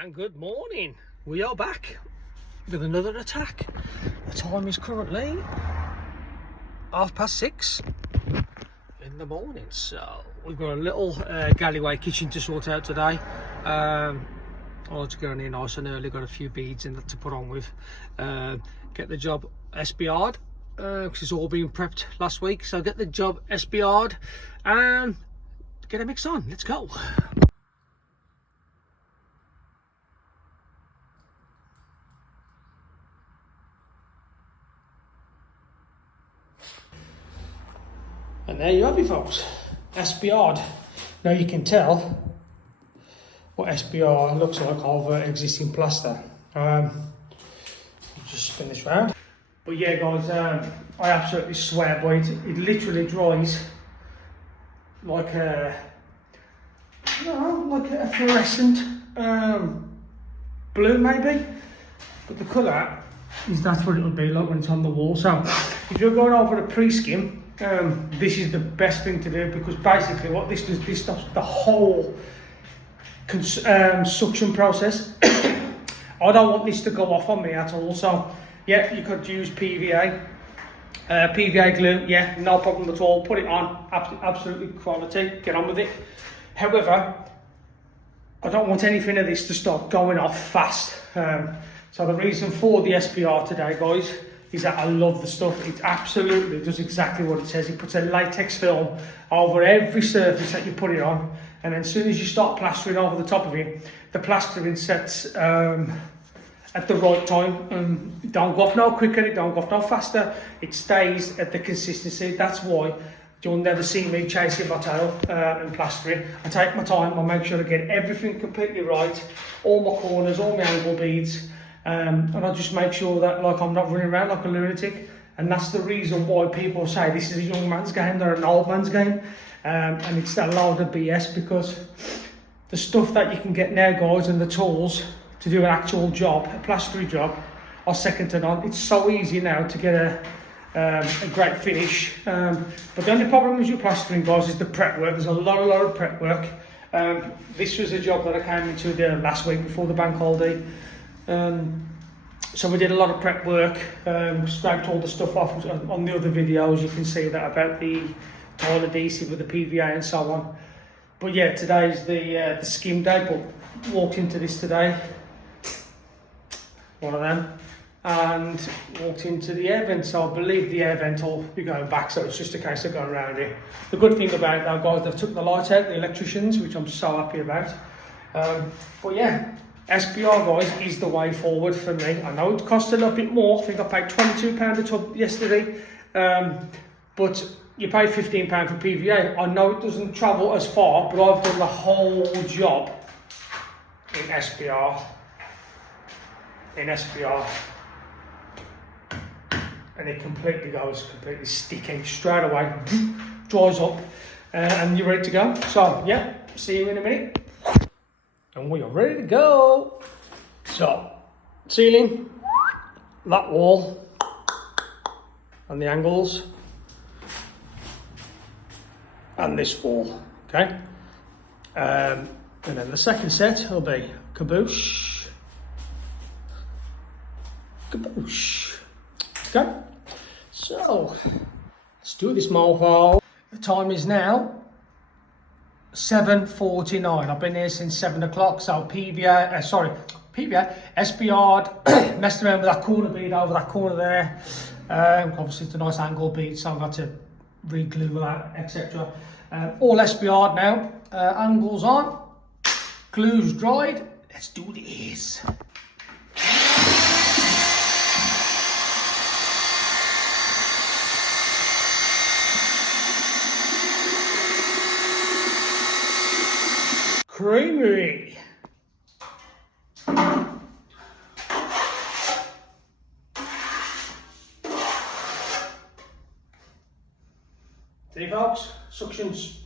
And good morning, we are back with another attack. The time is currently 6:30 in the morning, so we've got a little galleyway kitchen to sort out today. I like to go in here nice and early, got a few beads in that to put on with, get the job SBR'd, because it's all been prepped last week, so get the job SBR'd and get a mix on. Let's go. And there you have it, folks, SBR'd. Now you can tell what SBR looks like over existing plaster. Just spin this round. But yeah guys, I absolutely swear by it. It literally dries like a, like a fluorescent blue maybe. But the colour is, that's what it'll be like when it's on the wall. So if you're going over the pre-skim, this is the best thing to do, because basically what this does, this stops the whole suction process. I don't want this to go off on me at all, so yeah, you could use PVA glue, yeah, no problem at all. Put it on, absolutely quality, get on with it. However, I don't want anything of this to start going off fast. So the reason for the SBR today, guys, is that I love the stuff. It absolutely does exactly what it says. It puts a latex film over every surface that you put it on, and then as soon as you start plastering over the top of it, the plastering sets at the right time. It don't go off no quicker, it don't go off no faster, it stays at the consistency. That's why you'll never see me chasing my tail and plastering. I take my time, I make sure I get everything completely right, all my corners, all my angle beads, and I just make sure that like I'm not running around like a lunatic. And that's the reason why people say this is a young man's game, not an old man's game. And it's that load of BS, because the stuff that you can get now, guys, and the tools to do an actual job, a plastering job, are second to none. It's so easy now to get a great finish. But the only problem with your plastering, guys, is the prep work. There's a lot of prep work. This was a job that I came into the last week before the bank holiday. So we did a lot of prep work, scraped all the stuff off. On the other videos you can see that about the tile adhesive with the PVA and so on. But yeah, today's the skim day. But walked into this today, one of them, and walked into the air vent. So I believe the air vent will be going back, so it's just a case of going around it. The good thing about it now, guys, they've took the light out, the electricians, which I'm so happy about. But yeah, SBR, guys, is the way forward for me. I know it costs a little bit more. I think I paid £22 a tub yesterday, but you pay £15 for PVA. I know it doesn't travel as far, but I've done the whole job in SBR. And it completely goes completely sticky straight away, dries up, and you're ready to go. So yeah, see you in a minute. And we are ready to go. So, ceiling, that wall, and the angles, and this wall, okay? And then the second set will be kaboosh, okay? So, let's do this mofo. The time is now 7:49. I've been here since 7 o'clock. So PVA, SBR'd, messed around with that corner bead over that corner there. Obviously it's a nice angle bead, so I've got to re-glue that, etc. All SBR'd now. Angles on, glue's dried. Let's do this. Creamery. See, folks, suctions.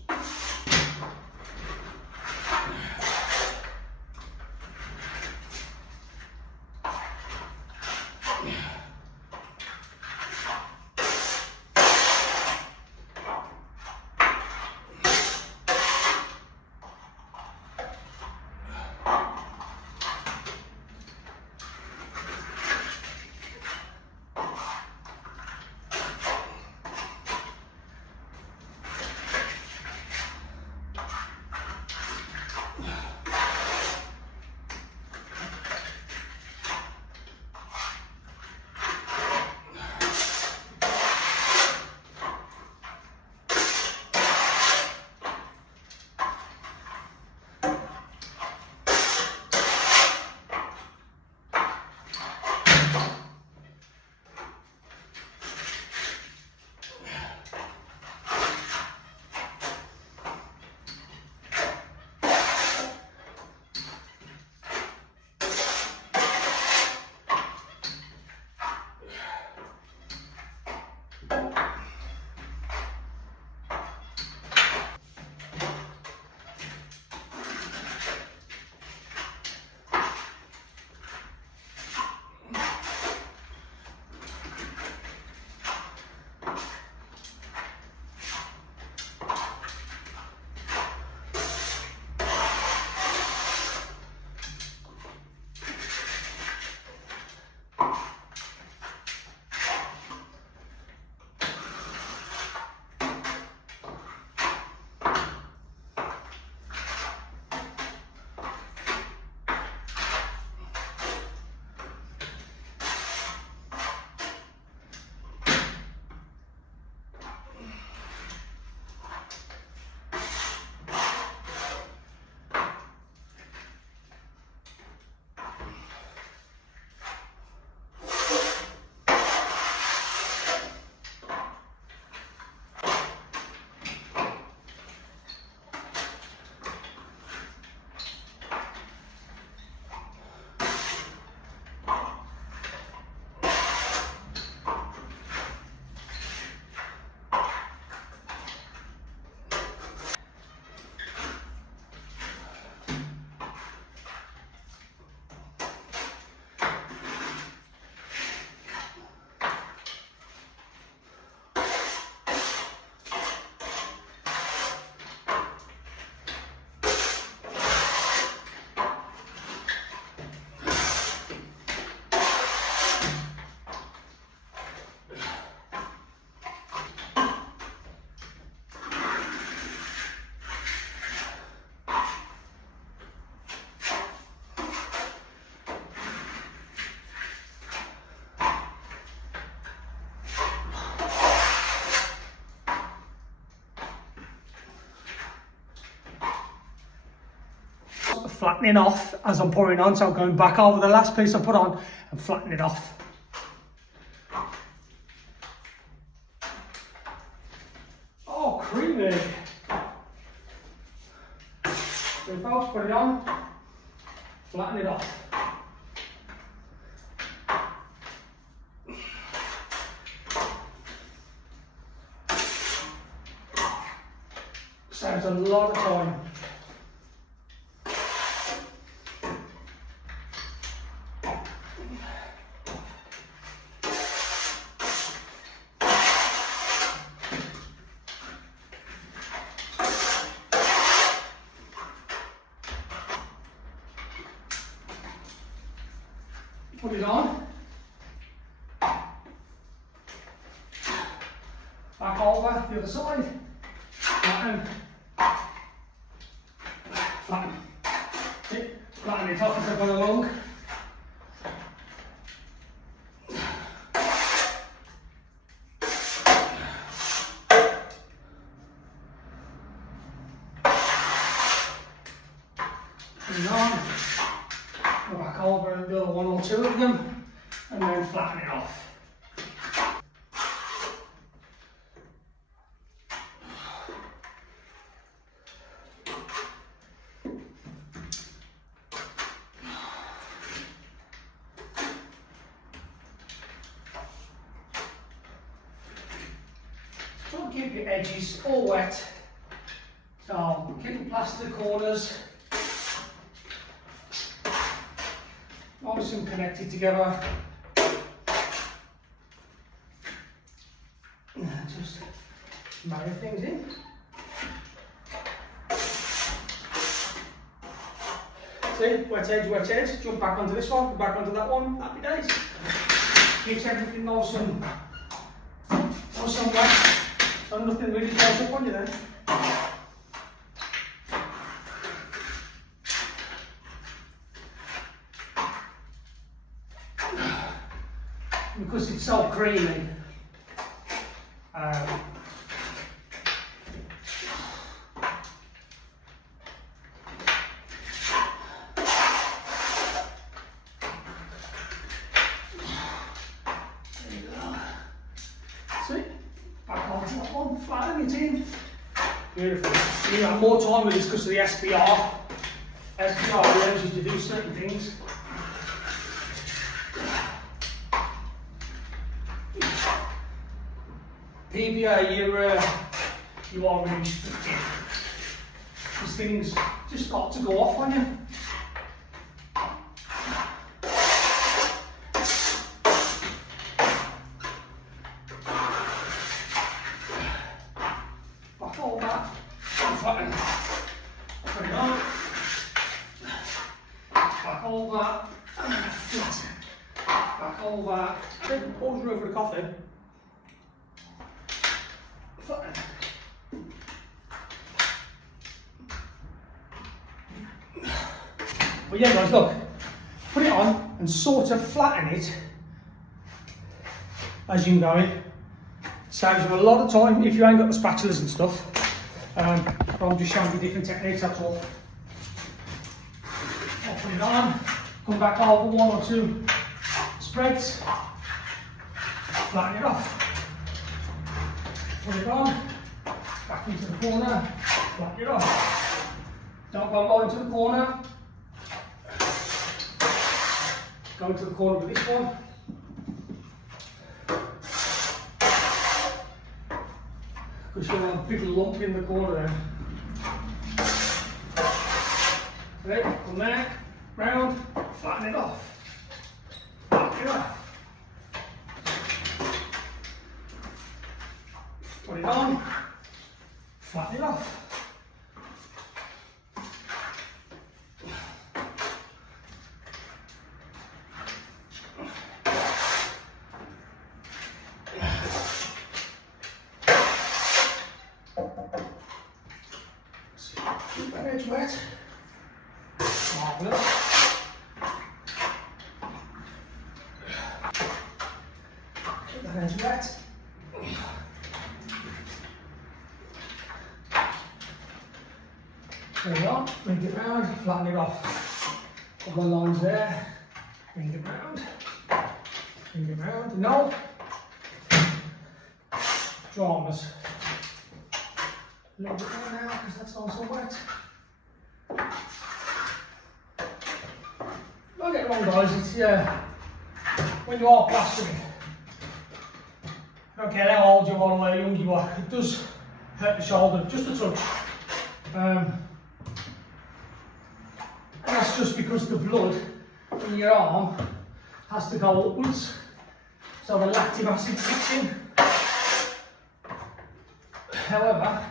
flattening off as I'm pouring on. So I'm going back over the last piece I put on and flatten it off. Oh, creamy. So folks, put it on, flatten it off. Saves a lot of time. Put it on. Back over the other side. Flatten. Flatten. See? Flatten it off as I go along. Put it on. Go back over and do one or two of them, and then flatten it off. Don't keep your edges all wet. So keep the plaster corners nice and connected together. Just marry things in. See, wet edge, jump back onto this one, back onto that one, happy days. Keeps everything nice and wet, so nothing really goes up on you then. Because it's so creamy. See? Back onto that one, flatten it in. Beautiful. You have more time with this because of the SBR. SBR allows you to do certain things. PVA, you are really restricted. These things just got to go off on you. Back all that, flatten. Put it on. Back all that, flatten. Back all that. Then pause over the coffee. But yeah guys, look, put it on and sort of flatten it as you're going. Saves you a lot of time if you ain't got the spatulas and stuff. But I'm just showing you different techniques, that's all. I'll put it on, come back over one or two spreads, flatten it off. Put it on, back into the corner, flatten it off. Don't go more into the corner. Go to the corner with this one. Because you'll have a big lump in the corner then. Okay, from there, round, flatten it off. Flatten it off. Put it on, flatten it off. Keep that edge wet. Marvellous. Keep that edge wet. There we go, bring it round, flatten it off. Couple of lines there. Bring it round. Bring it round. No. Dramas. A little bit more now because that's also wet. Don't get it wrong, guys. It's when you are plastering. I don't care how old you are or how young you are. It does hurt the shoulder just a touch. And that's just because the blood in your arm has to go upwards. So the lactic acid kicks in. However,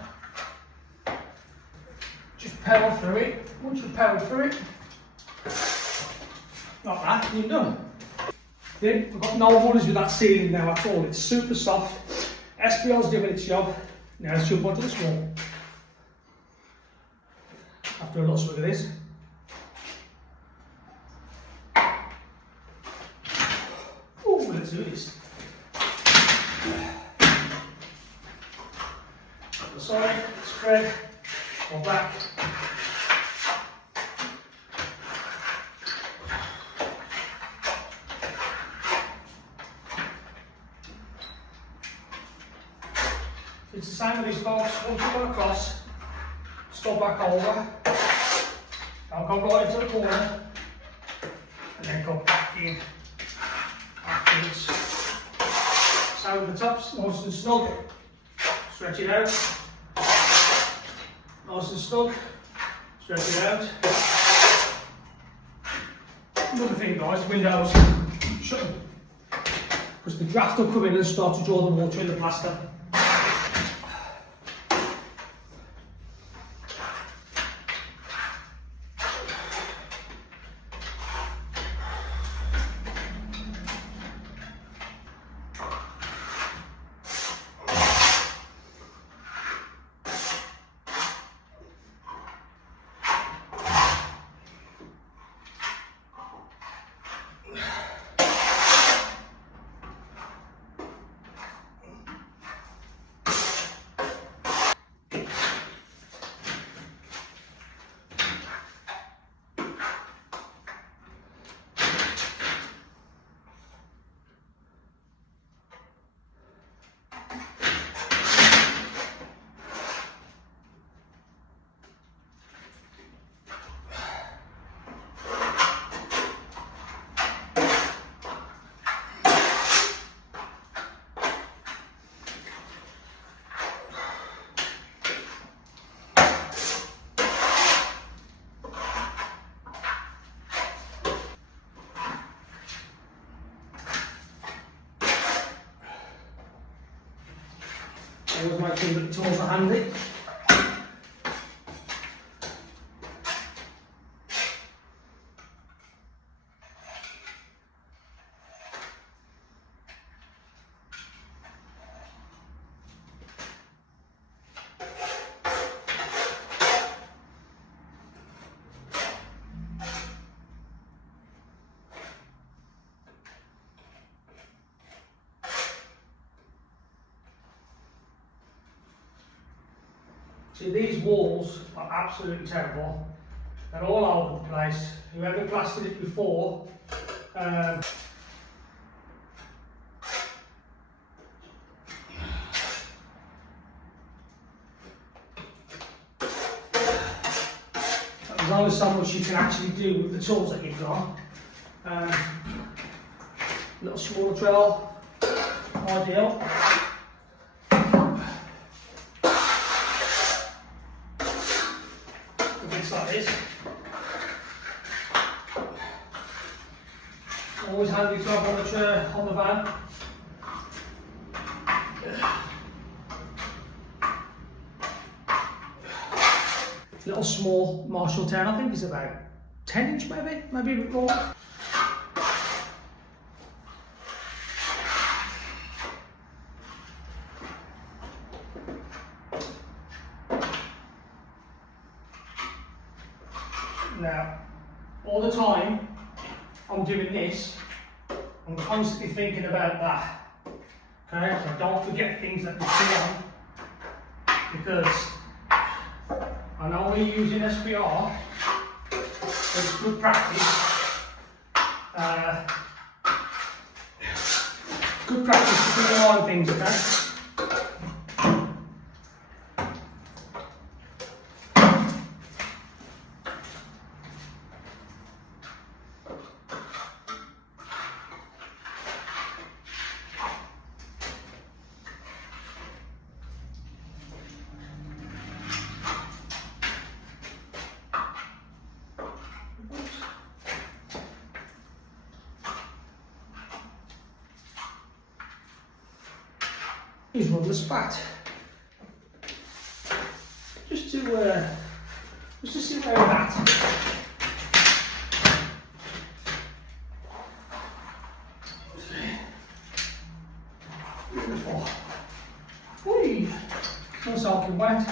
just power through it. Once you've powered through it, like that, you're done. Then I've got no worries with that ceiling now at all. It's super soft. SPL's doing its job. Now let's jump onto this wall. After a little swig of this. Oh, let's do this. Sorry, spread, or back. It's the same with these folks. Once you go across, stop back over. Don't go right into the corner, and then go back in afterwards. So with the tops, nice and snug. Stretch it out. Nice and snug. Stretch it out. Another thing, guys, windows, shut them. Because the draft will come in and start to draw the water in the plaster. Always make sure that the tools are handy. See, these walls are absolutely terrible. They're all over the place. Whoever plastered it before, that there's only so much you can actually do with the tools that you've got. Little smaller drill, ideal. Like this. Always handy to have on the van. Little small Marshall 10, I think is about 10 inch maybe a bit more. Now, all the time I'm doing this, I'm constantly thinking about that. Okay, so don't forget things that you see on, because I know we're using SPR, it's good practice. Good practice to do all the things, okay? Is run the spat. Just to see where we're at. Beautiful. Whee! No soaking wet.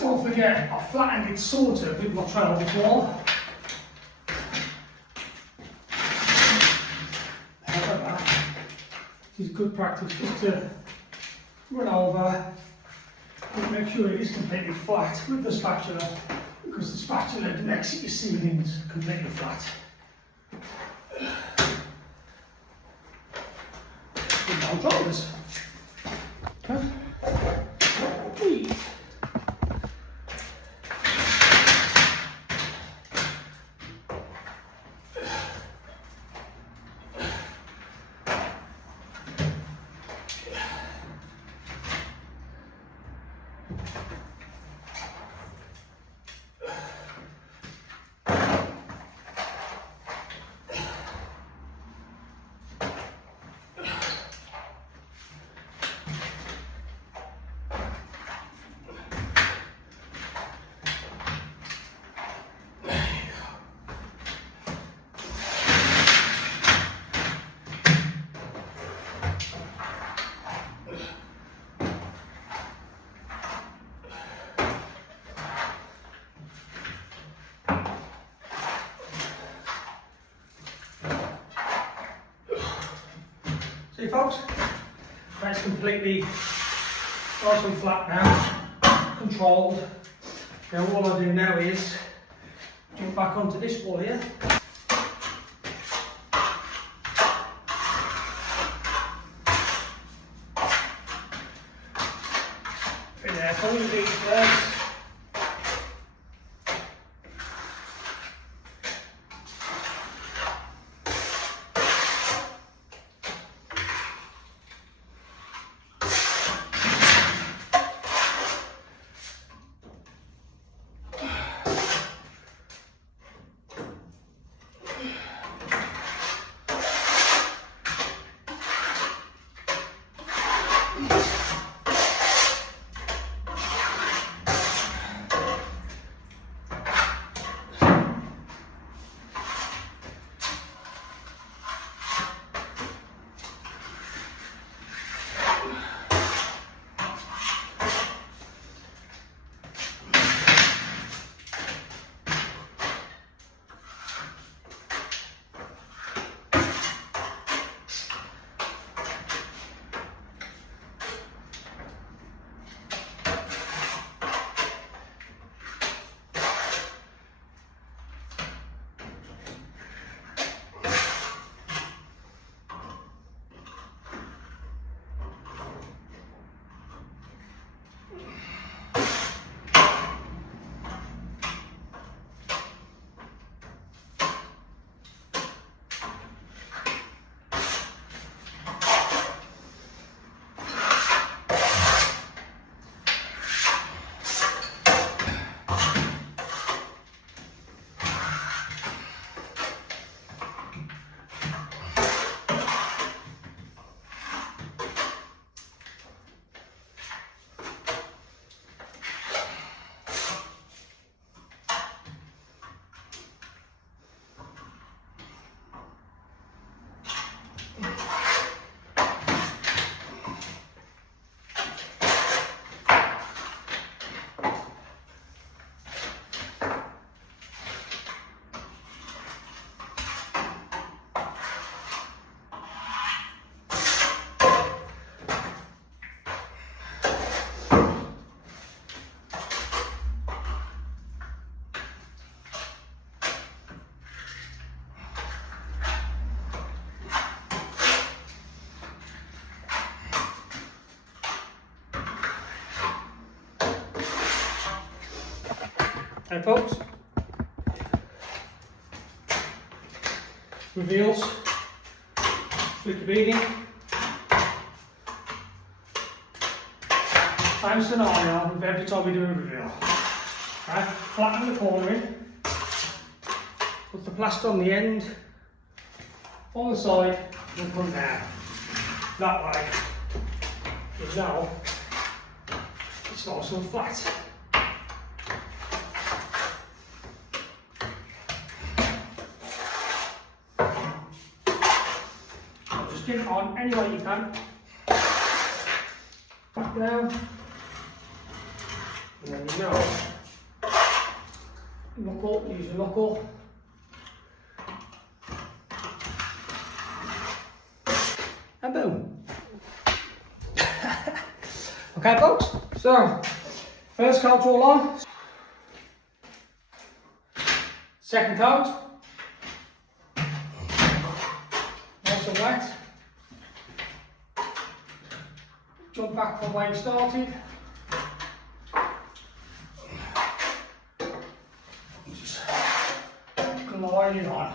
Don't forget, I flattened it sort of with my trail before. However, this is good practice just to run over and make sure it is completely flat with the spatula, because the spatula makes your ceilings completely flat. With no drivers. Okay. See folks, that's completely nice and flat now, controlled. Now all I do now is jump back onto this wall here. Be there, follow these first. And folks, reveals, flicker beading, same scenario with every time we do a reveal. Right, flatten the corner in, put the plaster on the end, on the side, and put it down. That way, you know, it's nice and flat. Just get it on any way you can. Back down. And then you know, knuckle, use a knuckle. And boom. Okay folks, so first coat all on. Second coat. Nice and wet. Jump back from where you started. Just glide it on.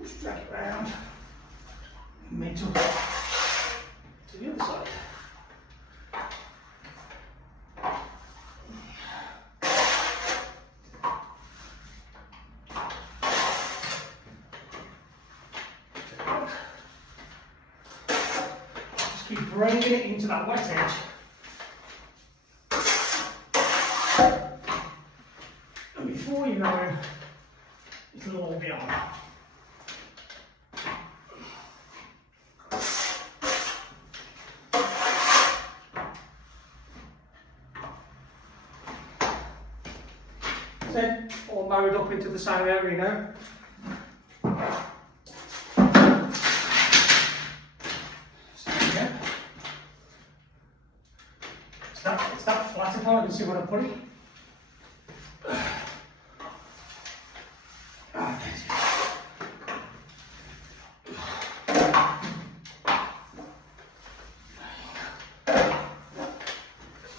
Just drag it round. Middle to the other side. Keep bringing it into that wet edge. And before you know it, it'll all be on. That's it, all married up into the same area now. It's that flatter part, you can see what I put it.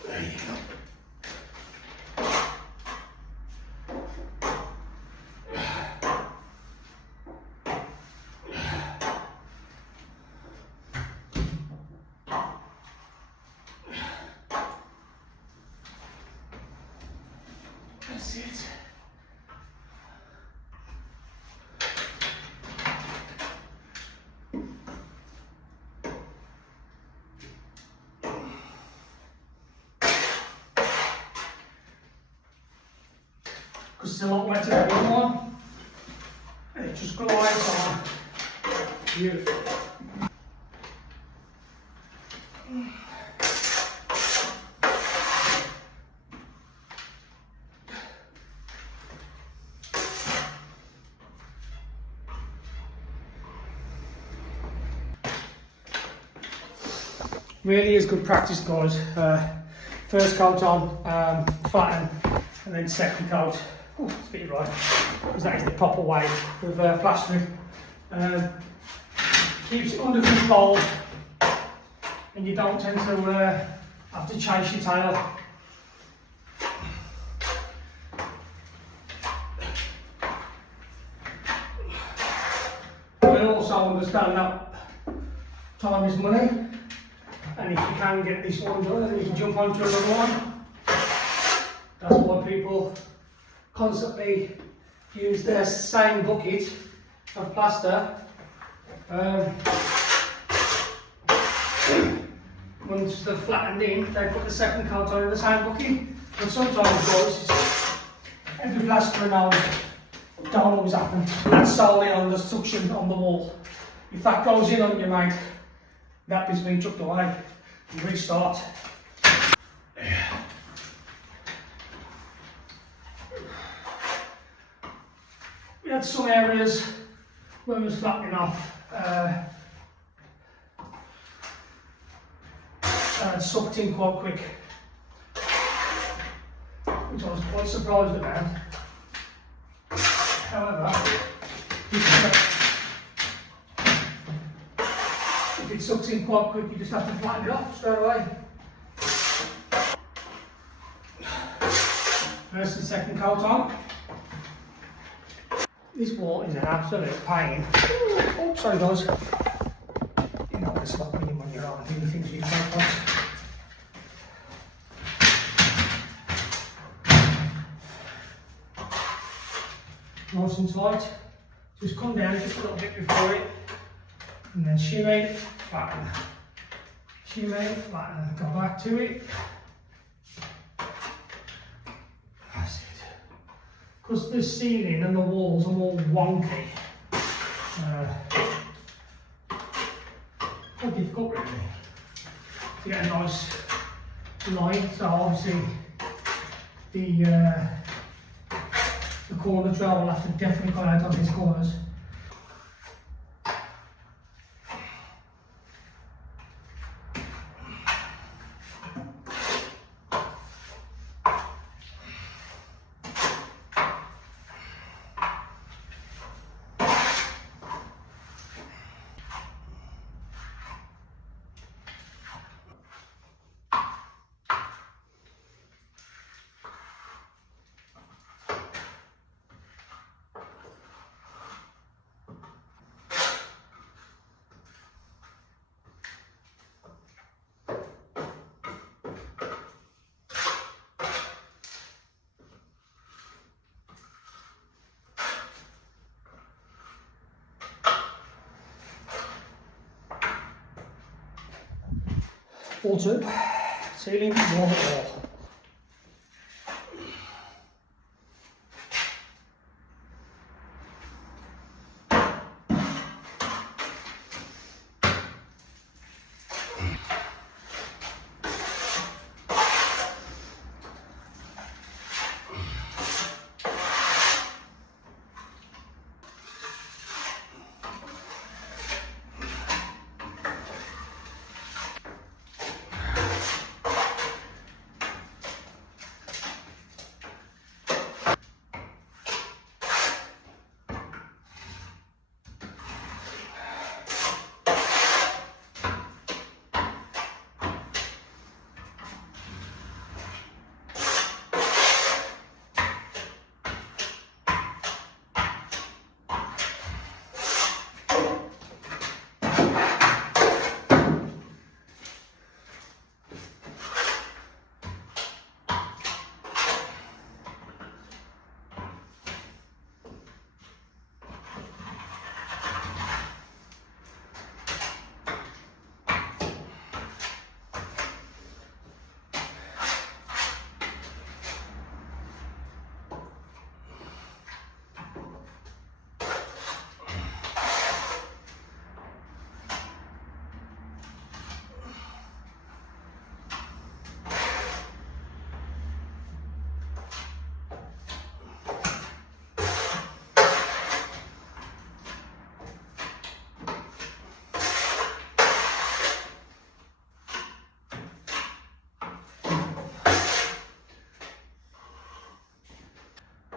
There you go. That's it. Because it's a lot wetter than the other one. And it just glides on. Beautiful. Really is good practice, guys. First coat on, flatten, and then second coat. Oh, let's get it right, because that is the proper way with plastering. Keeps it under control, and you don't tend to have to chase your tail. I also understand that time is money. And if you can get this one done, then you can jump onto another one. That's why people constantly use their same bucket of plaster. Once they're flattened in, they put the second coat on in the same bucket. But sometimes, guys, every plaster knows don't always happen. That's solely on the suction on the wall. If that goes in on you, mate, that bit's been chucked away. You restart. We had some areas where it was flattening off. Sucked in quite quick, which I was quite surprised about. However, if it's sucks in quite quick, you just have to flatten it off straight away. First and second coat on. This wall is an absolute pain. Oh, sorry guys. You know what it's like when you're on doing things you can't touch. Nice and tight. Just come down just a little bit before it, and then shimmy, flatten. Shimmy, flatten. Go back to it. That's it. Because the ceiling and the walls are more wonky. Quite difficult really to get a nice line. So obviously the corner drill will have to definitely go out on these corners. Bolts up, ceiling, wall, wall.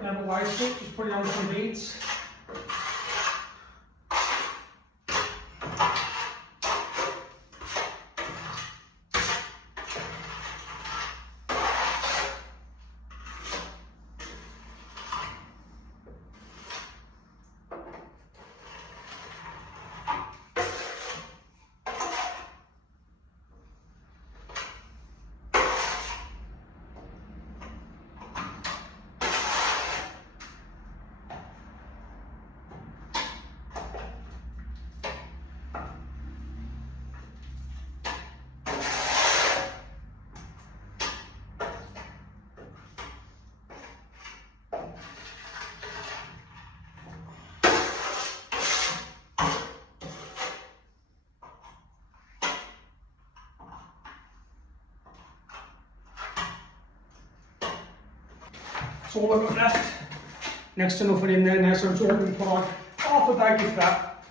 Never waste it, just put it on some beads. That's all I've got left. Next to nothing in there now, so I'm just going to put on half a bag of that.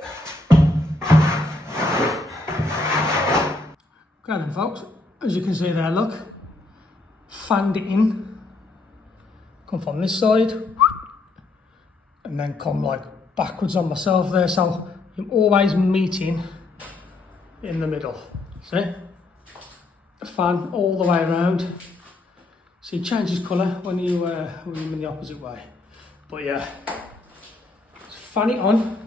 Okay then folks, as you can see there, look, fanned it in, come from this side, and then come like backwards on myself there, so I'm always meeting in the middle. See? A fan all the way around. See, it changes colour when you in the opposite way. But yeah, fan it on,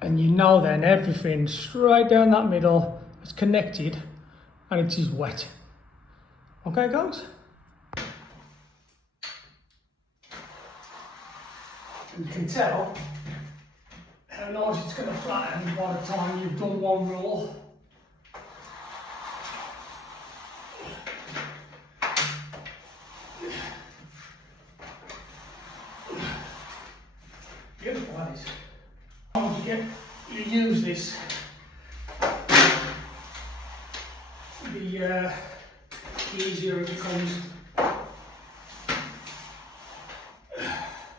and you know then everything straight down that middle is connected, and it is wet. Okay, guys. You can tell how nice it's going to flatten by the time you've done one roll. Beautiful, that is. Once you use this, the easier it becomes.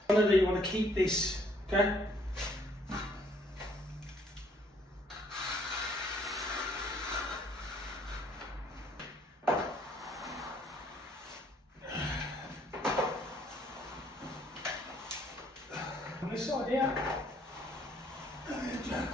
You want to keep this, okay? On this side here, and then jack up.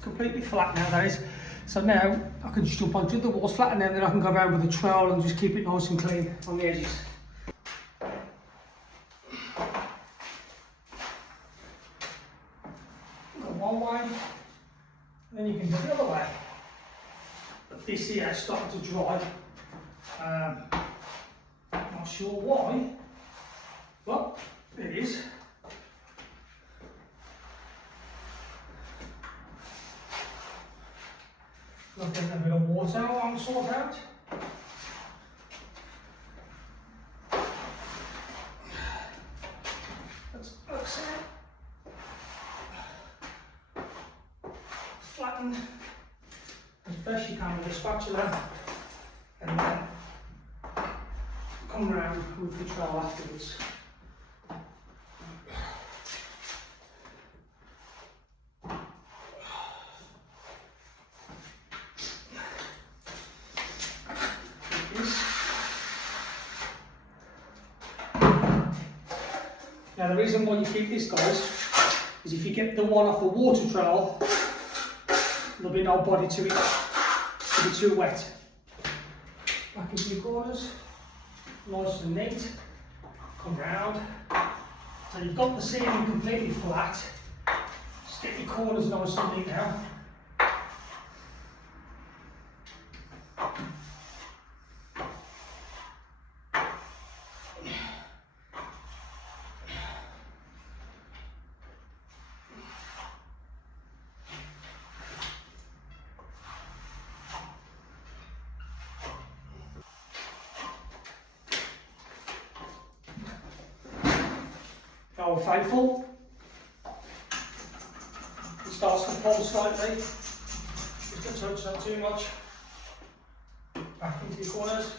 Completely flat nowadays, so now I can just jump onto the walls flat, and then I can go around with the trowel and just keep it nice and clean on the edges. Go one way, and then you can go the other way. But this here is starting to dry. Not sure why, but it is. I'll get a bit of water on the sort out. That's it. Flatten as best you can with the spatula, and then come round with the trowel afterwards. Now the reason why you keep this, guys, is if you get the one off the water trowel, there'll be no body to it, it'll be too wet. Back into your corners, nice and neat, come round. So you've got the ceiling completely flat, just get your corners nice and neat now. Old Faithful, it starts to pull slightly, just don't touch that too much, back into your corners.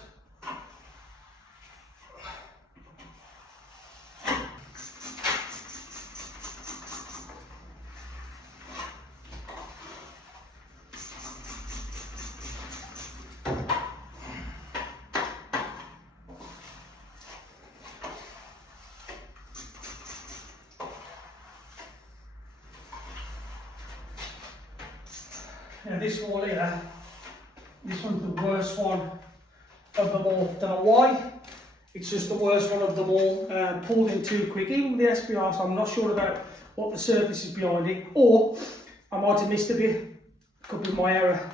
Now this wall here, this one's the worst one of them all. Don't know why, it's just the worst one of them all. Pulled in too quick, even with the SPR, so I'm not sure about what the surface is behind it, or I might have missed a bit, could be my error.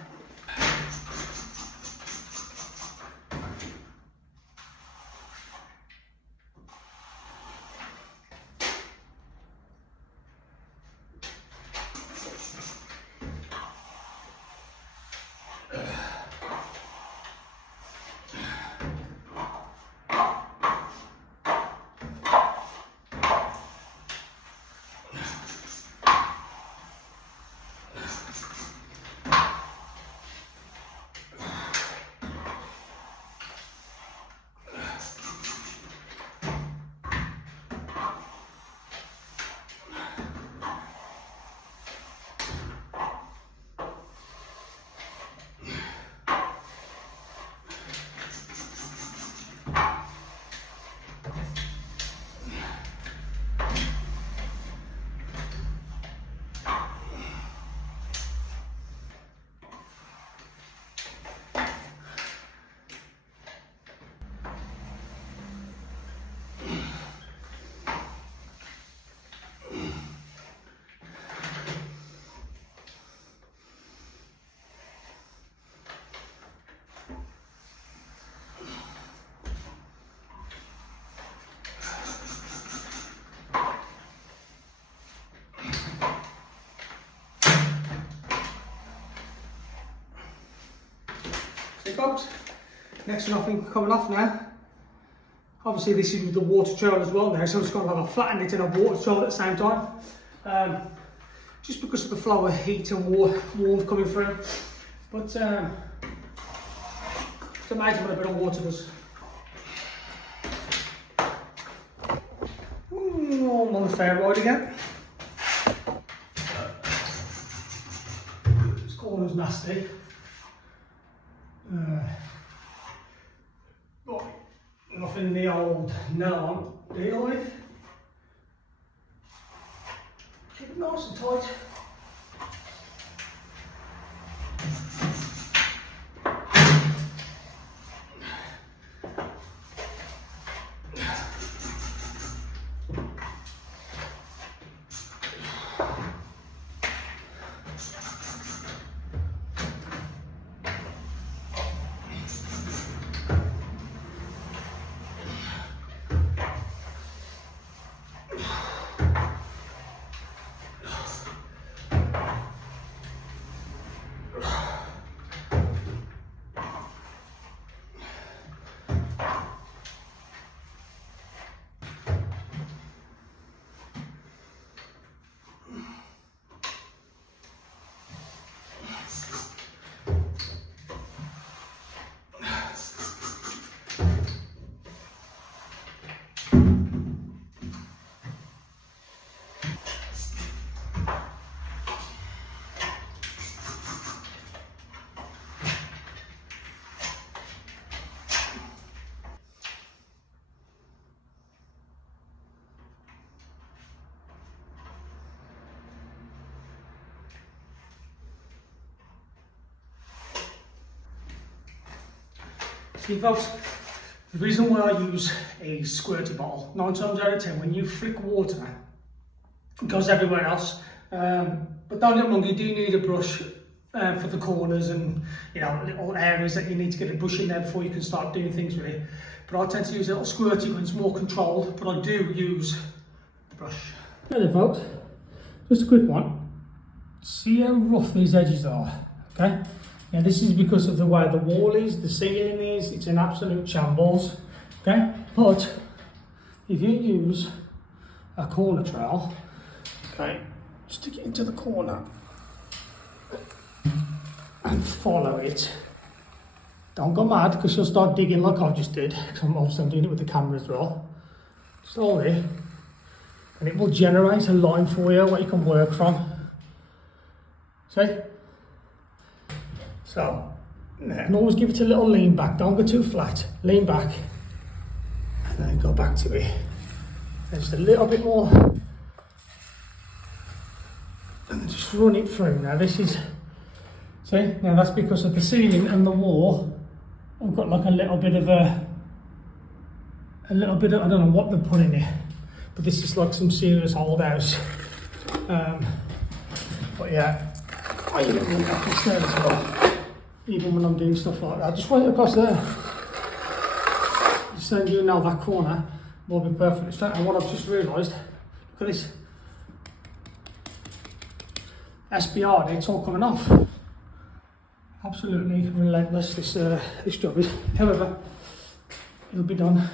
folks. Next nothing coming off now. Obviously this is with the water trail as well now, so I'm just going to have a flatten it and a water trail at the same time. Just because of the flow of heat and warmth coming through. But it's amazing what a bit of water does. I'm on the fair ride again. This corner's nasty. But nothing the old nail on deal with. Keep it nice and tight. See folks, the reason why I use a squirty bottle, 9 times out of 10 when you flick water, it goes everywhere else. But don't get me wrong, you do need a brush for the corners and little areas that you need to get a brush in there before you can start doing things with it. But I tend to use a little squirty when it's more controlled, but I do use the brush. Okay then folks, just a quick one. See how rough these edges are, okay? Now this is because of the way the wall is, the ceiling is, it's an absolute shambles, okay? But if you use a corner trowel, okay, stick it into the corner and follow it. Don't go mad because you'll start digging like I just did, because I'm doing it with the camera as well. Slowly, and it will generate a line for you what you can work from. See? So, and always give it a little lean back, don't go too flat, lean back, and then go back to it. And just a little bit more, and just run it through. Now this is, see, now that's because of the ceiling and the wall. I've got like a little bit of, I don't know what they're putting in it, but this is like some serious hold house. But yeah, I even run back the stairs as well. Even when I'm doing stuff like that, just right across there. Just so you know that corner will be perfect. And what I've just realised, look at this. SBR, it's all coming off. Absolutely relentless, this job is. However, it'll be done.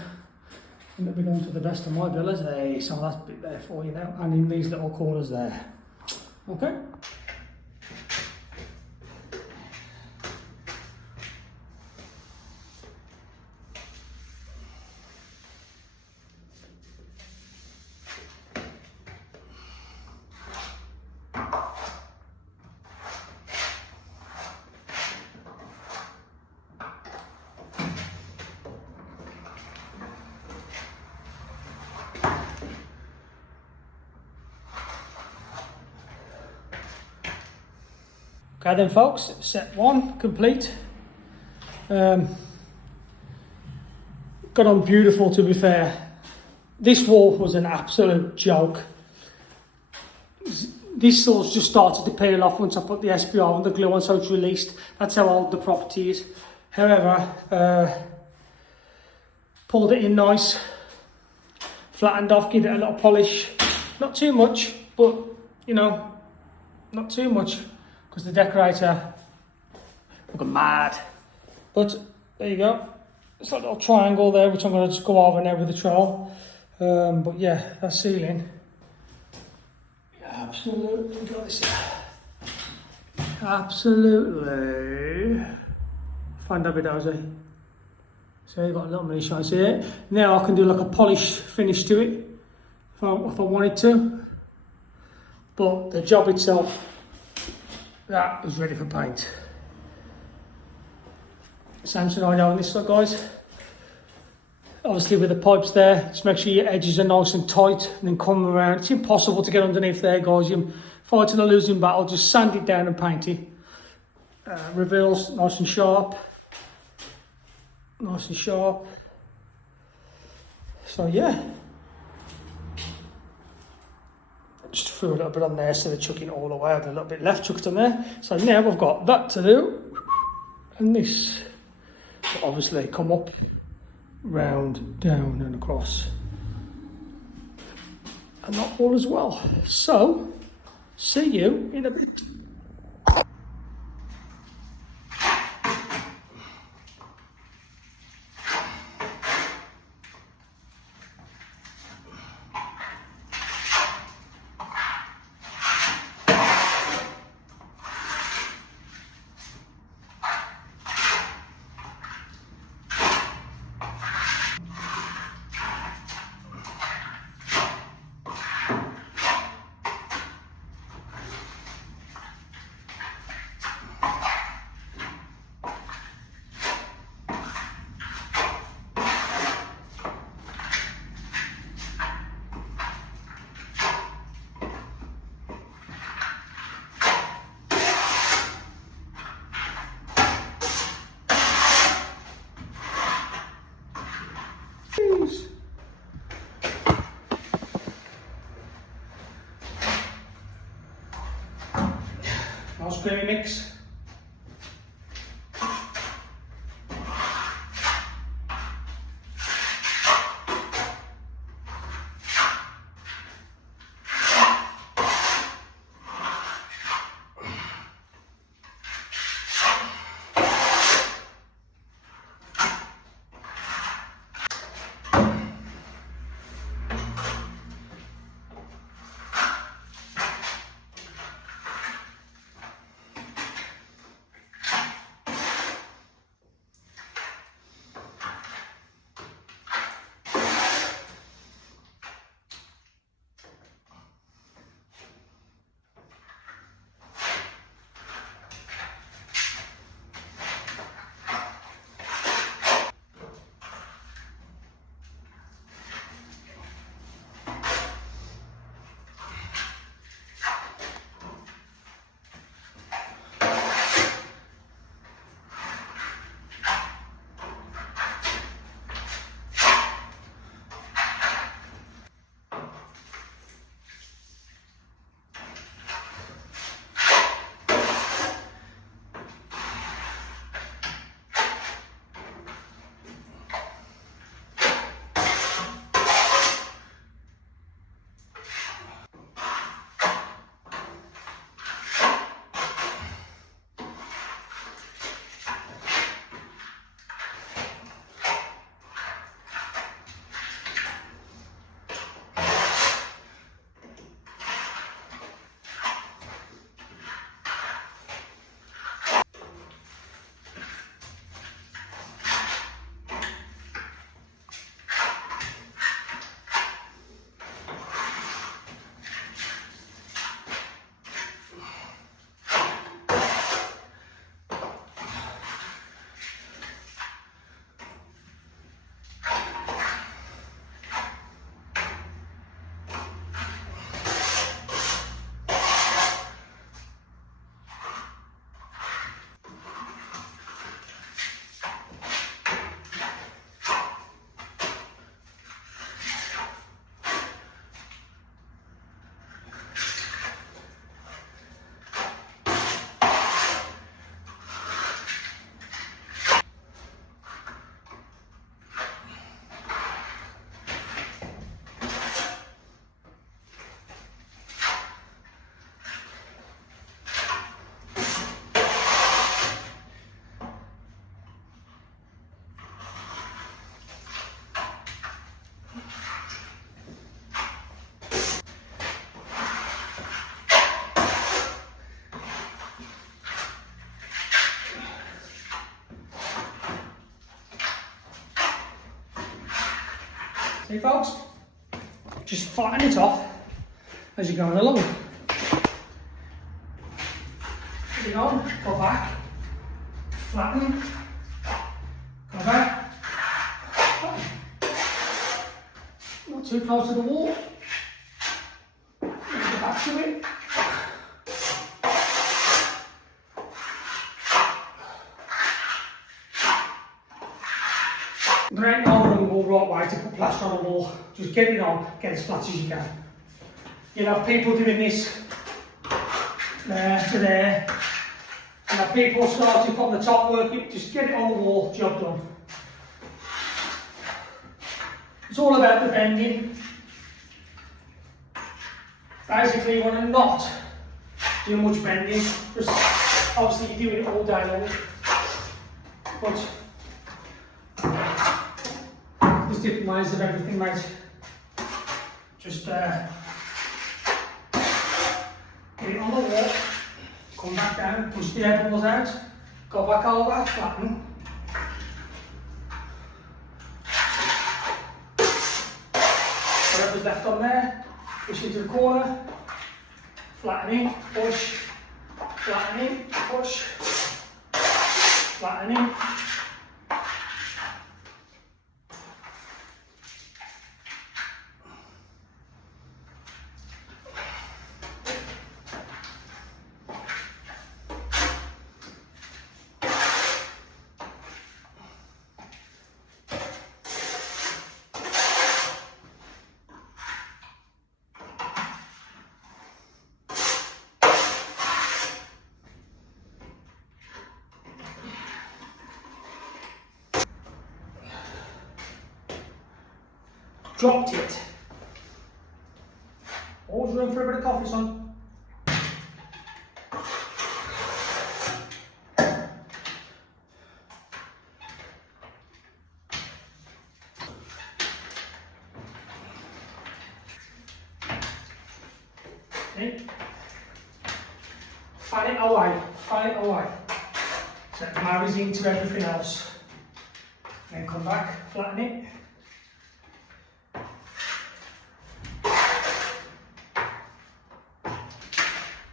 And it'll be done to the best of my ability. So that's a bit there for you now. And in these little corners there. Okay? Okay then folks, set 1 complete. Got on beautiful to be fair. This wall was an absolute joke. This sort just started to peel off once I put the SBR and the glue on, so it's released. That's how old the property is. However, pulled it in nice, flattened off, give it a little polish. Not too much, but not too much. Because the decorator, looking mad. But there you go. It's like a little triangle there, which I'm going to just go over now with the trowel. But yeah, that ceiling. Absolutely got this. Absolutely fantabulous. So you've got a little mini shines here. Now I can do like a polish finish to it if I wanted to. But the job itself, that is ready for paint. Same scenario on this side, guys. Obviously with the pipes there, just make sure your edges are nice and tight and then come around. It's impossible to get underneath there, guys. You're fighting a losing battle. Just sand it down and paint it. Reveals nice and sharp. Nice and sharp. So yeah. Just threw a little bit on there instead of chucking it all the way. I had a little bit left, chucked on there. So now I've got that to do. And this will obviously come up, round, down and across. And that all as well. So, see you in a bit. Nice creamy mix. See folks? Just flatten it off as you're going along. Put it on, go back, flatten, go back. Not too close to the wall. Go back to it. There ain't no wrong or right way to put plaster on a wall. Just get it on, get as flat as you can. You'll have people doing this there to there. And have people starting from the top working, just get it on the wall, job done. It's all about the bending. Basically you want to not do much bending. Just obviously you're doing it all day long. But there's different ways of everything, mate. Just get it on the wall, come back down, push the air bubbles out, go back over, flatten. Whatever's left on there, push into the corner, flattening, push, flattening, push, flattening. Dropped it. Always room for a bit of coffee, son. Okay. Fan it away, fan it away. So it marries into everything else. Then come back, flatten it.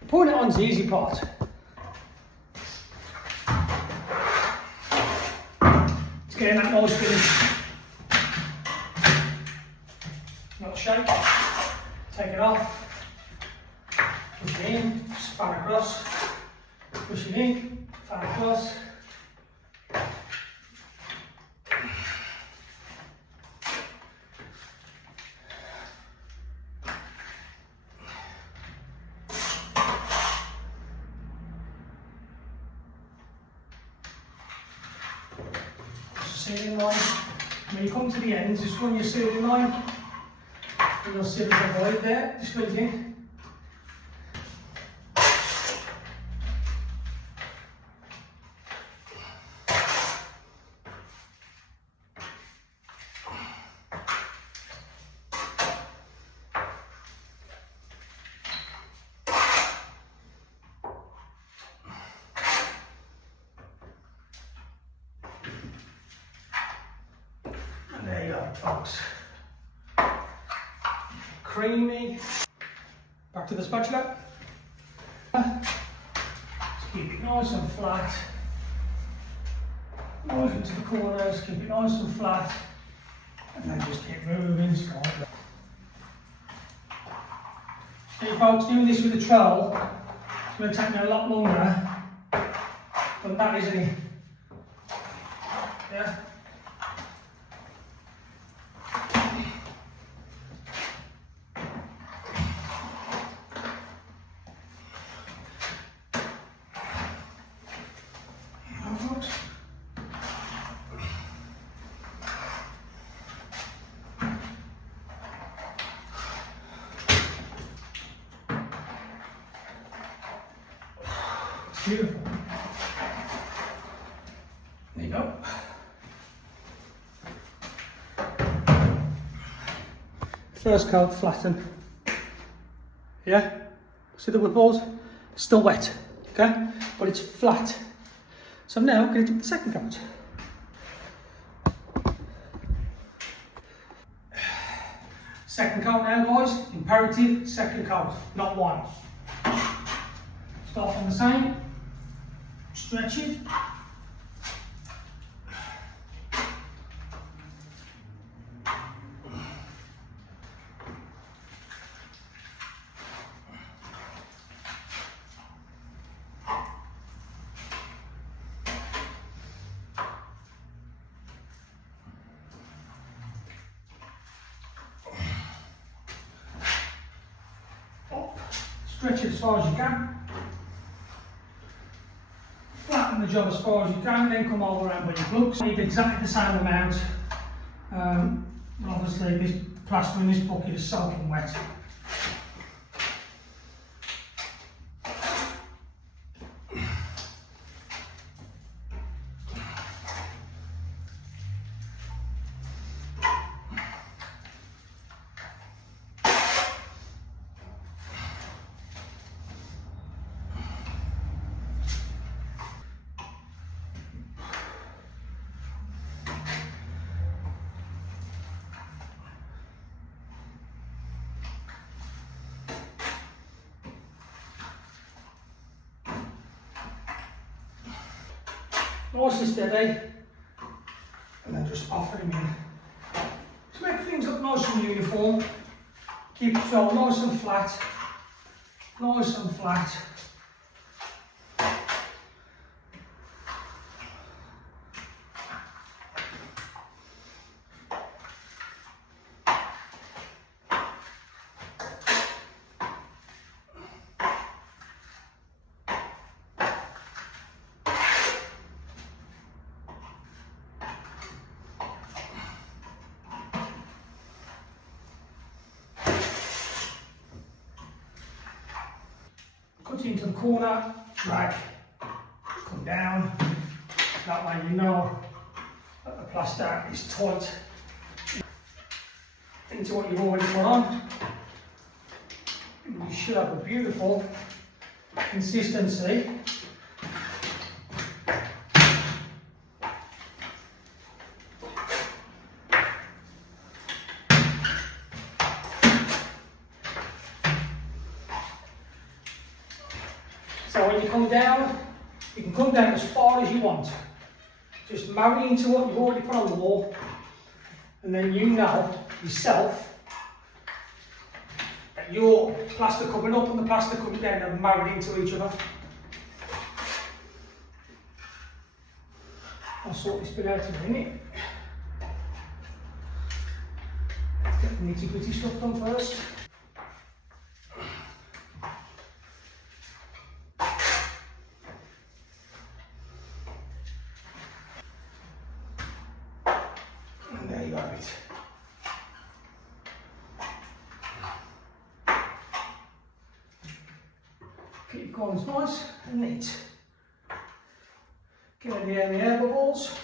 Putting it on's the easy part. It's getting that nice finish. Not shake. Take it off. Push it in. Fan across. Push it in. Fan across. Sealing line. When you come to the ends, just run your sealing line, and you'll see there's a void there, just fill it in. There you go, folks. Creamy. Back to the spatula. Just keep it nice and flat. Nice into the corners, keep it nice and flat. And then just keep moving slightly. Hey folks, doing this with a trowel, it's going to take me a lot longer than that, isn't it? Yeah. Beautiful. There you go. First coat, flatten. Yeah? See the ripples? Still wet, okay? But it's flat. So now I'm going to do the second coat. Second coat now, guys. Imperative, second coat, not one. Start from the same. Stretch it. Stretch it as far as you can. Flatten the job as far as you can, then come all around with your plugs. Need exactly the same amount. Obviously, this plaster in this bucket is soaking wet. Nice and steady, and then just offer him in. To make things look nice and uniform, keep it so nice and flat, nice and flat. Cut into the corner, drag, come down. That way you know that the plaster is tight into what you've already put on. And you should have a beautiful consistency. So when you come down, you can come down as far as you want. Just marry into what you've already put on the wall, and then you know yourself that your plaster coming up and the plaster coming down are married into each other. I'll sort this bit out in a minute. Let's get the nitty gritty stuff done first. And there you have it. Keep your corners nice and neat. Get in the air bubbles.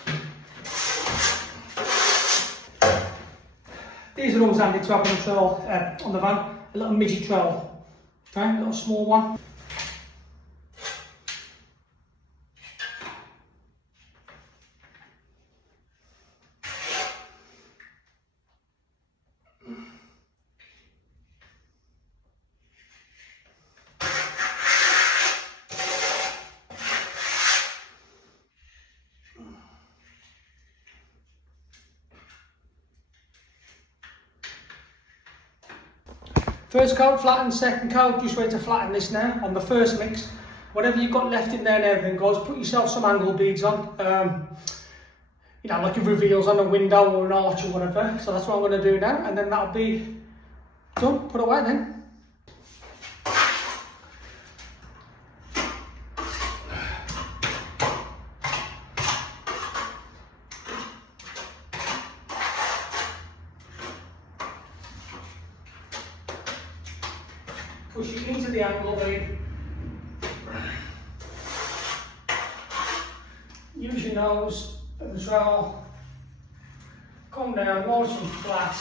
These are always handy to have on the trail, on the van. A little midget trail, okay, a little small one. First coat flattened, second coat, just ready to flatten this now on the first mix. Whatever you've got left in there and everything, guys, put yourself some angle beads on. You know, like it reveals on a window or an arch or whatever. So that's what I'm going to do now, and then that'll be done. Put away then. Push it into the angle bead. Use your nose at the trowel. Come down nice and flat.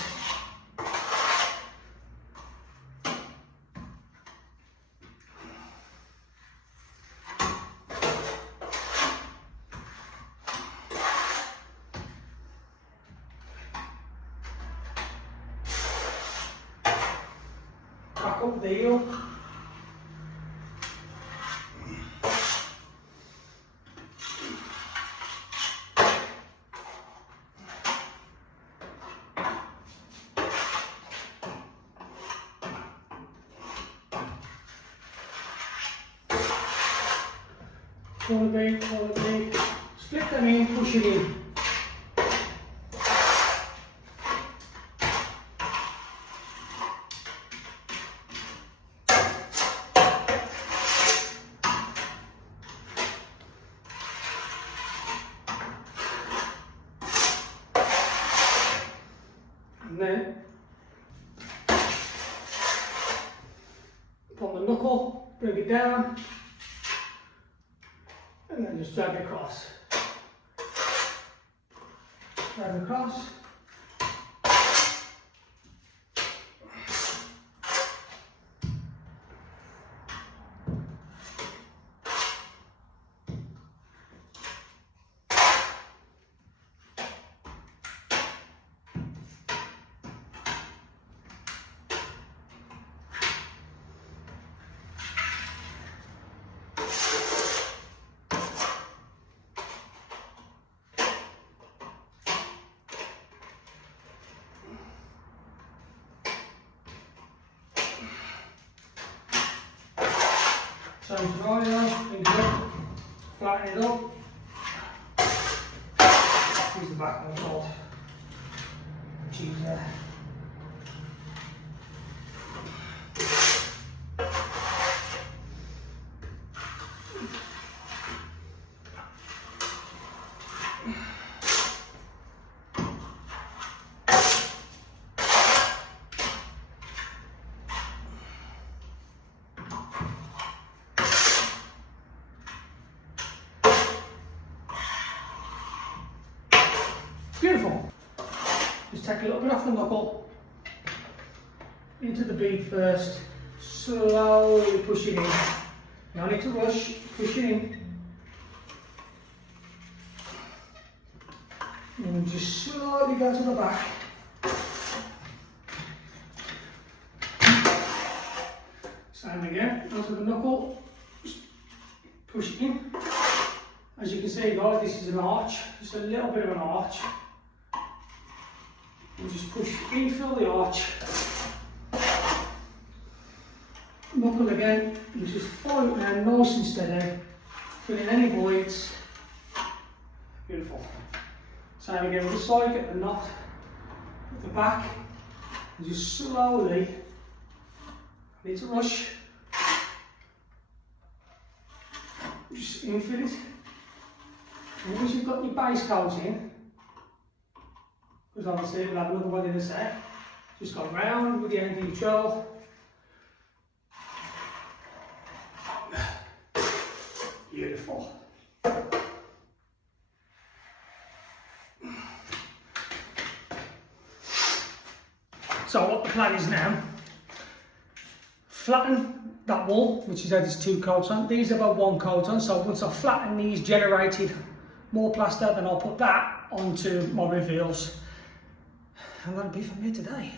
up the heel. Pull it back, split them in, push it in. And then put the knuckle, bring it down, and then just drag it across. Drag it across. So dry it out, bring it up, flatten it up. Use the back one salt. Cheese there. Beautiful. Just take a little bit off the knuckle, into the bead first, slowly push it in. No need to rush, push it in. And just slowly go to the back. Same again, onto the knuckle, push it in. As you can see guys, this is an arch, just a little bit of an arch. And just push in, fill the arch. Knuckle again, and just follow it down nice and steady, filling any voids. Beautiful. Same again with the side, get the knot at the back, and just slowly, I need to rush, just infill it. And once you've got your base coat in, because obviously we'll have another one in a sec, just go round with the end control. Beautiful. So what the plan is now, flatten that wall, which has had its 2 coats on. These have got 1 coat on, so once I flatten these, generated more plaster, then I'll put that onto my reveals. And that'll be for me today.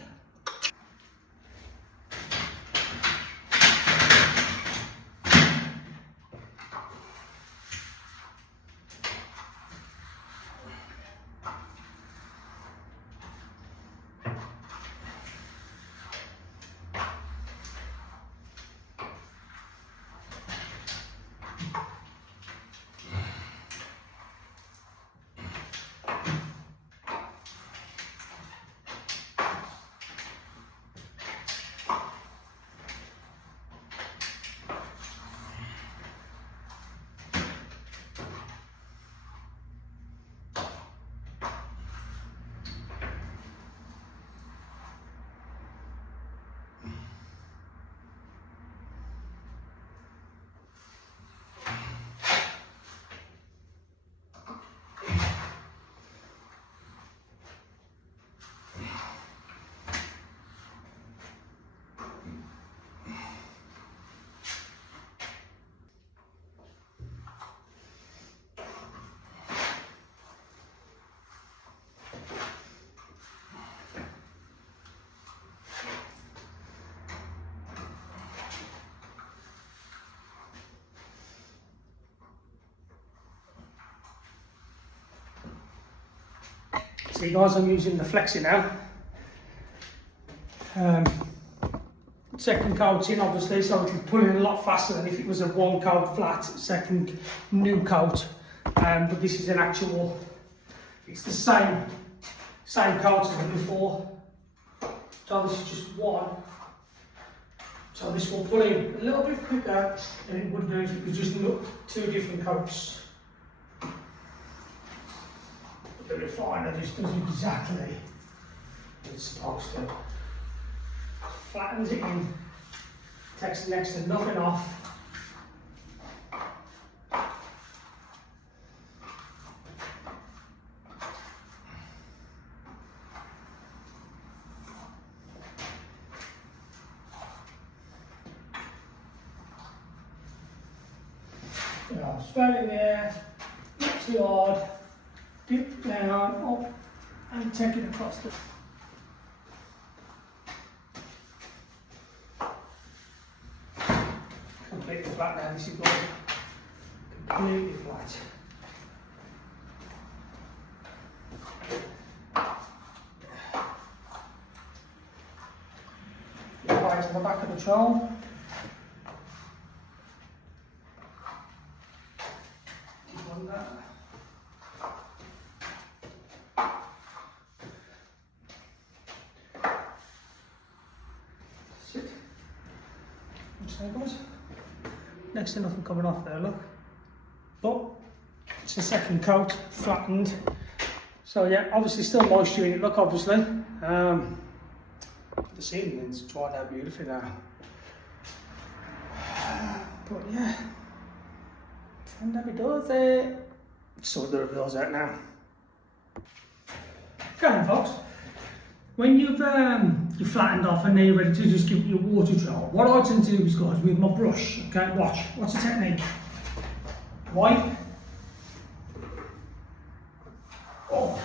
See guys, I'm using the flexi now. Second coat in obviously, so it'll pull in a lot faster than if it was a one coat flat second new coat. But this is an actual, it's the same coat as before. So this is just one. So this will pull in a little bit quicker than it would do if it was just two different coats. The refiner just does exactly what it's supposed to. Flattens it in, takes next to nothing off. Straight in there, not too hard, dip down, up, and take it across the. Completely flat now, this is good. Completely flat. Right to the back of the troll. Next to nothing coming off there, look. But it's a second coat, flattened. So yeah, obviously still moisture in it, look obviously. The ceiling's dried out beautifully now. But yeah, and that it does it. Sort the reveals out now. Go on folks. When you've flattened off and now you're ready to just give it your water trial, what I tend to do is guys with my brush, okay, watch, what's the technique? Wipe, up,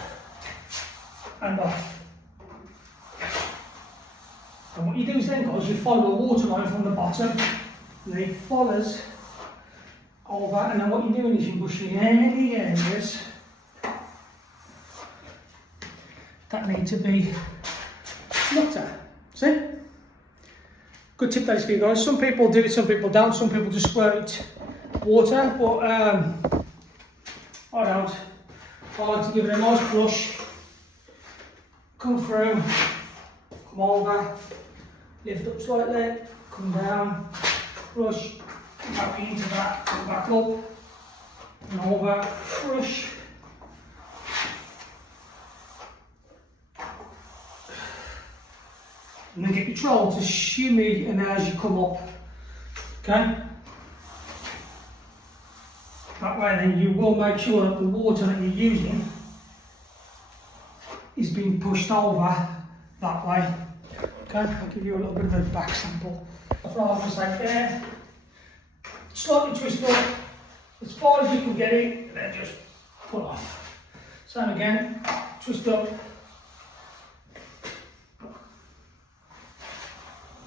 and off. And what you do is then guys, you follow the water line from the bottom, and then it follows over, and then what you're doing is you're brushing any areas that need to be looked at. See? Good tip that is for you guys. Some people do it, some people don't. Some people just squirt water, but I don't. I like to give it a nice brush. Come through, come over, lift up slightly, come down, brush, back into that, come back up, and over, brush. And then get your troll to shimmy and as you come up, okay? That way then you will make sure that the water that you're using is being pushed over that way. Okay, I'll give you a little bit of a back sample. Rather just like there, slightly twist up, as far as you can get it, and then just pull off. Same again, twist up,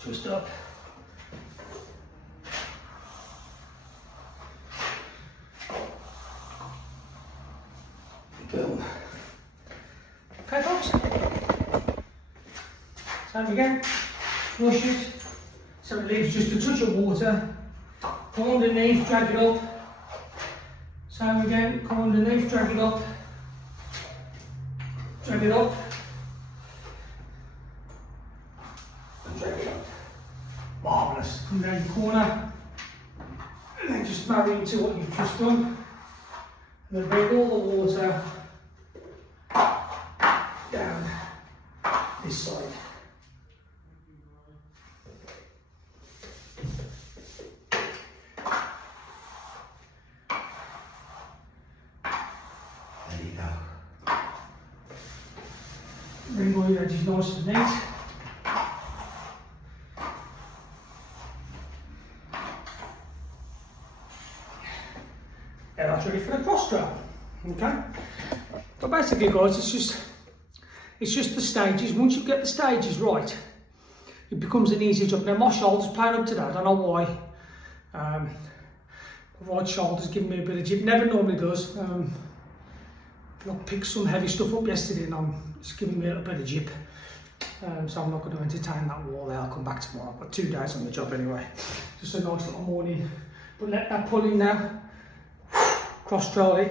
twist up. Boom. Okay folks. Same again. Flush it. So it leaves just a touch of water. Come underneath, drag it up. Same again, come underneath, drag it up. Drag it up. Drag it up. Marvellous. Come down the corner. And then just marry into what you've just done. And then bring all the water down this side. There you go. Bring all your edges nice and neat. And that's ready for the cross draw. Okay? So basically guys, it's just the stages. Once you get the stages right, it becomes an easy job. Now my shoulder's playing up today, I don't know why. My right shoulder's giving me a bit of jip, never normally does. I picked some heavy stuff up yesterday and it's giving me a little bit of jip. So I'm not going to entertain that wall there. I'll come back tomorrow. I've got 2 days on the job anyway. Just a nice little morning. But let that pull in now. Cross trolley,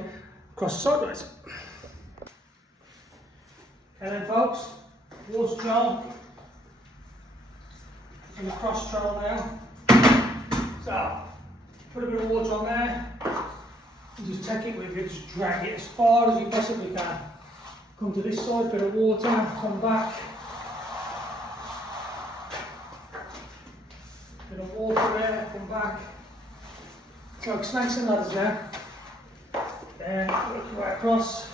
cross sideways. Okay then folks, water troll. And the cross troll now. So, put a bit of water on there. And just take it with you, just drag it as far as you possibly can. Come to this side, bit of water, come back. Bit of water there, come back. It's like snakes and ladders now. There, work your way across.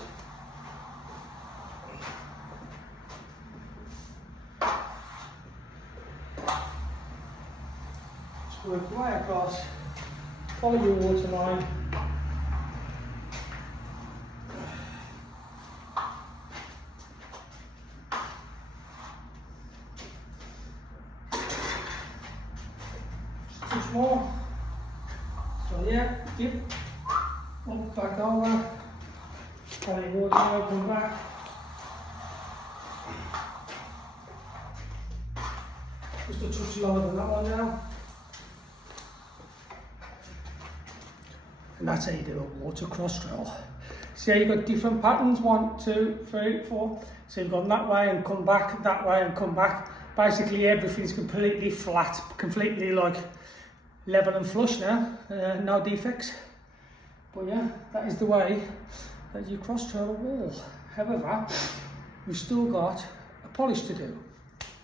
Just work your way across. Follow your water line. Just more. So yeah, dip. Up, back over. Follow your water line, come back. Just a touch lower than that one now. And that's how you do a water cross troll. See how you've got different patterns, 1, 2, 3, 4. So you've gone that way and come back, that way and come back. Basically everything's completely flat, completely like level and flush now, no defects. But yeah, that is the way that you cross troll a wall. However, we've still got a polish to do.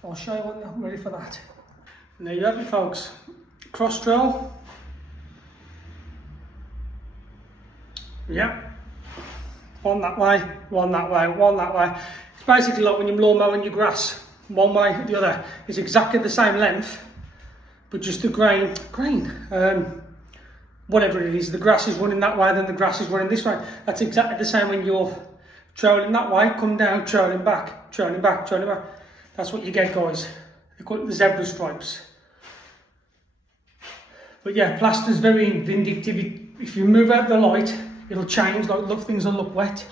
I'll show you when I'm ready for that. And there you have it folks, cross troll. Yeah, one that way, one that way, one that way. It's basically like when you're lawn mowing your grass, one way, the other. It's exactly the same length, but just the grain, whatever it is, the grass is running that way, then the grass is running this way. That's exactly the same when you're trolling that way, come down, trolling back, trolling back, trolling back. That's what you get, guys. They call it the zebra stripes. But yeah, plaster's very vindictive. If you move out the light, it'll change, like look, things will look wet.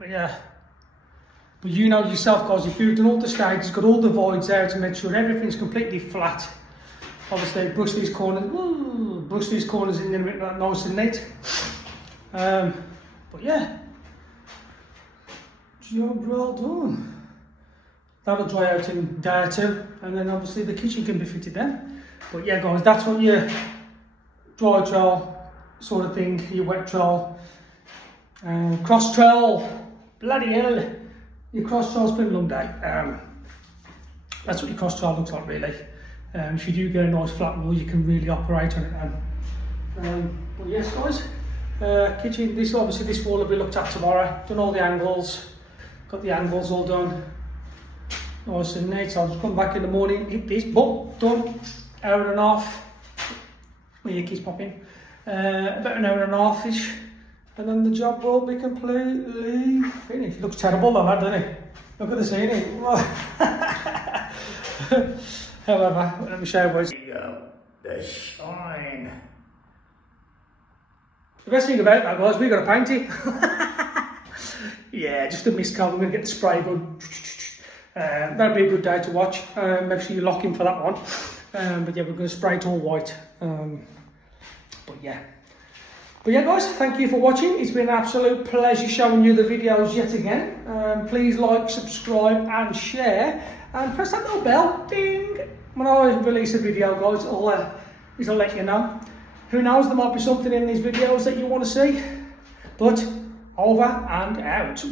But yeah, but you know yourself guys, if you've done all the stages, got all the voids there to make sure everything's completely flat. Obviously brush these corners, in a bit nice and neat. But yeah, job well done. That'll dry out in a day or two, and then obviously the kitchen can be fitted then. But yeah guys, that's what your dry troll sort of thing, your wet troll, cross troll, bloody hell, your cross troll's been a long day. That's what your cross troll looks like really. If you do get a nice flat wall, you can really operate on it then. But yes guys, kitchen, this wall will be looked at tomorrow. Done all the angles, got the angles all done, nice and neat. So I'll just come back in the morning, hit this, boom, done, hour and a half. My keys popping. About an hour and a half-ish, and then the job will be completely finished. It looks terrible though, that, doesn't it? Look at the ceiling. However, let me show you boys. There you go, the shine. The best thing about that guys, we got to paint it. Yeah, just a mist coat. We're going to get the spray gun. That'll be a good day to watch. Make sure you lock in for that one. But yeah, we're going to spray it all white. But yeah guys, thank you for watching. It's been an absolute pleasure showing you the videos yet again. Please like, subscribe and share, and press that little bell, ding, when I release a video guys. It'll let you know. Who knows, there might be something in these videos that you want to see. But over and out.